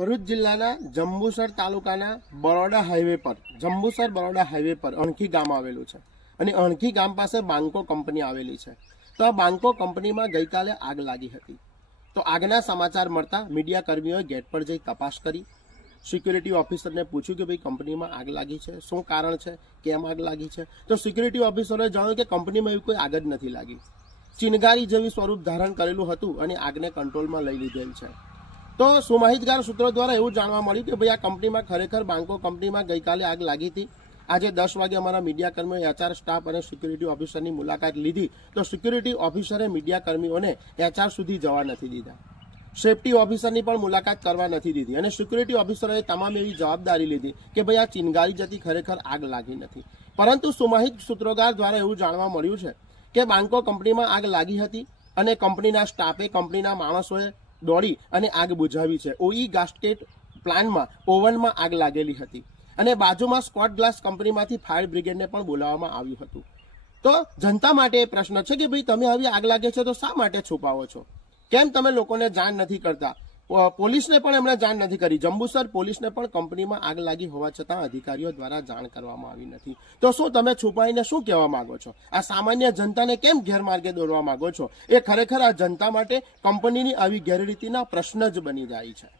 ભરૂચ જિલ્લાના જંબુસર તાલુકાના બરોડા હાઈવે પર, જંબુસર બરોડા હાઈવે પર અણખી ગામ આવેલું છે અને અણખી ગામ પાસે બાંકો કંપની આવેલી છે. તો આ બાંકો કંપનીમાં ગઈકાલે આગ લાગી હતી. તો આગના સમાચાર મળતા મીડિયા કર્મીઓએ ગેટ પર જઈ તપાસ કરી. સિક્યુરિટી ઓફિસરને પૂછ્યું કે ભાઈ કંપનીમાં આગ લાગી છે, શું કારણ છે, કેમ આગ લાગી છે? તો સિક્યુરિટી ઓફિસરે જણાવ્યું કે કંપનીમાં એવી કોઈ આગ જ નથી લાગી. ચિનગારી જેવી સ્વરૂપ ધારણ કરેલું હતું અને આગને કંટ્રોલમાં લઈ લીધેલ છે. તો સુમાહિતગાર સૂત્રો દ્વારા એવું જાણવા મળ્યું કે ભાઈ આ કંપનીમાં ખરેખર બાંકો કંપનીમાં ગઈકાલે આગ લાગી હતી. આજે દસ વાગે અમારા મીડિયા કર્મીઓ એચઆર સ્ટાફ અને સિક્યુરિટી ઓફિસરની મુલાકાત લીધી. તો સિક્યુરિટી ઓફિસરે મીડિયા કર્મીઓને એચઆર સુધી જવા નથી દીધા. સેફટી ઓફિસરની પણ મુલાકાત કરવા નથી દીધી અને સિક્યુરિટી ઓફિસરોએ તમામ એવી જવાબદારી લીધી કે ભાઈ આ ચિનગારી જતી ખરેખર આગ લાગી નથી. પરંતુ સુમાહિત સૂત્રોગાર દ્વારા એવું જાણવા મળ્યું છે કે બાંકો કંપનીમાં આગ લાગી હતી અને કંપનીના સ્ટાફે કંપનીના માણસોએ દોડી અને આગ બુઝાવી છે. ઓઈ ગાસ્કેટ પ્લાન્ટમાં ઓવનમાં આગ લાગેલી હતી. અને બાજુમાં સ્કોટ ગ્લાસ કંપનીમાંથી ફાયર બ્રિગેડને પણ બોલાવવામાં આવ્યું હતું. તો જનતા માટે એ પ્રશ્ન છે કે ભાઈ, તમે આવી આગ લાગે છે તો શા માટે છુપાવો છો? કેમ તમે લોકોને જાણ નથી કરતા? પોલીસને પણ એમણે જાણ નથી કરી. જંબુસર પોલીસને પણ કંપનીમાં આગ લાગી હોવા છતાં અધિકારીઓ દ્વારા જાણ કરવામાં આવી નથી. તો શું તમે છુપાઈને શું કહેવા માંગો છો? આ સામાન્ય જનતાને કેમ ગેરમાર્ગે દોરવા માંગો છો? એ ખરેખર આ જનતા માટે કંપનીની આવી ગેરરીતિના પ્રશ્ન જ બની જાય છે.